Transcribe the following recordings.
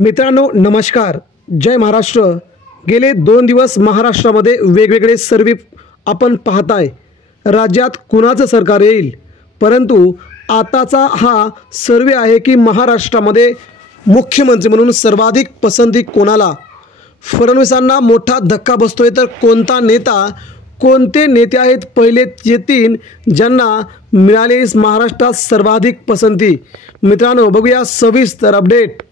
मित्रांनो नमस्कार, जय महाराष्ट्र। गेले 2 दिवस महाराष्ट्रामध्ये वेगवेगळे सर्वे आपण पाहताय। राज्यात कुणाचं सरकार येईल, परंतु आताचा हा सर्वे आहे की महाराष्ट्रामध्ये मुख्यमंत्री म्हणून सर्वाधिक पसंती कोणाला। फडणवीसांना मोठा धक्का बसतोय, तर कोणता नेता, कोणते नेते आहेत पहिले जे 3 ज्यांना मिळाले महाराष्ट्रात सर्वाधिक पसंती। मित्रांनो बघूया सविस्तर अपडेट।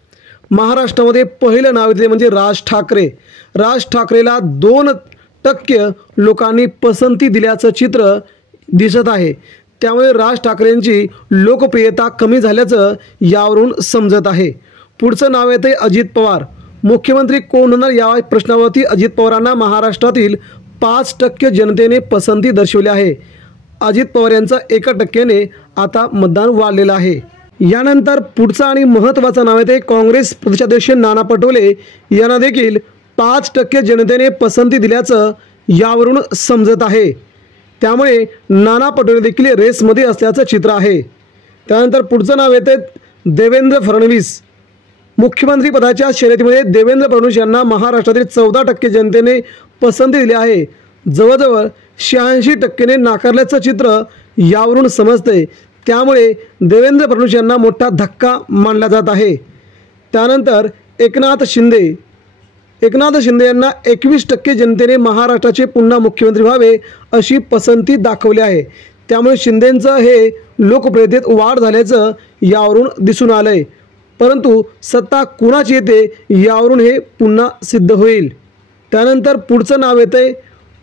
महाराष्ट्रामध्ये पहिलं नाव येते म्हणजे राज ठाकरे। राज ठाकरेला 2% लोकांनी पसंती दिल्याचं चित्र दिसत आहे। त्यामुळे राज ठाकरेंची लोकप्रियता कमी झाल्याचं यावरून समजत आहे। पुढचं नाव येते अजित पवार। मुख्यमंत्री कोण होणार या प्रश्नावरती अजित पवारांना महाराष्ट्रातील 5% जनतेने पसंती दर्शवली आहे। अजित पवार यांचा 1% आता मतदान वाढलेलं आहे। यानंतर पुढचा आणि महत्त्वाचं नाव आहे काँग्रेस प्रदेशाध्यक्ष नाना पटोले यांना देखील 5% जनतेने पसंती दिल्याचं यावरून समजत आहे। त्यामुळे नाना पटोले देखील रेसमध्ये असल्याचं चित्र आहे। त्यानंतर पुढचं नाव येते देवेंद्र फडणवीस। मुख्यमंत्री पदाच्या शर्यतीमध्ये देवेंद्र फडणवीस यांना महाराष्ट्रातील 14% जनतेने पसंती दिली आहे। जवळजवळ 86% नाकारल्याचं चित्र यावरून समजते। त्यामुळे देवेंद्र फडणवीस यांना मोठा धक्का मानला जात आहे। त्यानंतर एकनाथ शिंदे यांना 21% जनतेने महाराष्ट्राचे पुन्हा मुख्यमंत्री व्हावे अशी पसंती दाखवली आहे। त्यामुळे शिंदेंचं हे लोकप्रियतेत वाढ झाल्याचं यावरून दिसून आलंय। परंतु सत्ता कुणाची येते यावरून हे पुन्हा सिद्ध होईल। त्यानंतर पुढचं नाव येते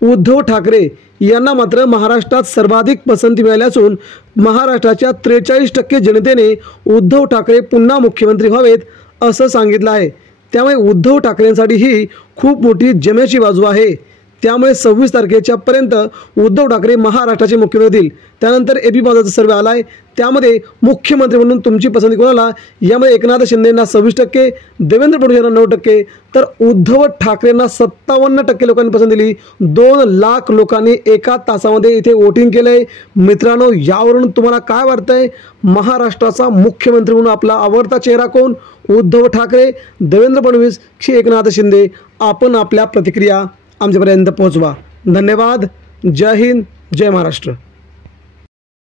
उद्धव ठाकरे यांना मात्र महाराष्ट्रात सर्वाधिक पसंती मिळाली असून महाराष्ट्राच्या 43% जनतेने उद्धव ठाकरे पुन्हा मुख्यमंत्री व्हावेत असं सांगितलं आहे। त्यामुळे उद्धव ठाकरेंसाठी ही खूप मोठी जमेची बाजू आहे। त्यामुळे 26 तारखेच्या पर्यंत उद्धव ठाकरे महाराष्ट्राचे मुख्यमंत्री होतील। त्यानंतर एबी माझाचा सर्वे आलाय, त्यामध्ये मुख्यमंत्री म्हणून तुमची पसंती कोणाला, यामध्ये एकनाथ शिंदेंना 26%, देवेंद्र फडणवीस यांना 9%, तर उद्धव ठाकरेंना 57% लोकांनी पसंती दिली। 2 लाख लोकांनी एका तासामध्ये इथे वोटिंग केलंय। मित्रांनो यावरून तुम्हाला काय वाटतंय, महाराष्ट्राचा मुख्यमंत्री म्हणून आपला आवडता चेहरा कोण, उद्धव ठाकरे, देवेंद्र फडणवीस की एकनाथ शिंदे? आपण आपल्या प्रतिक्रिया आमच्यापर्यंत पोहोचवा। धन्यवाद। जय हिंद, जय महाराष्ट्र।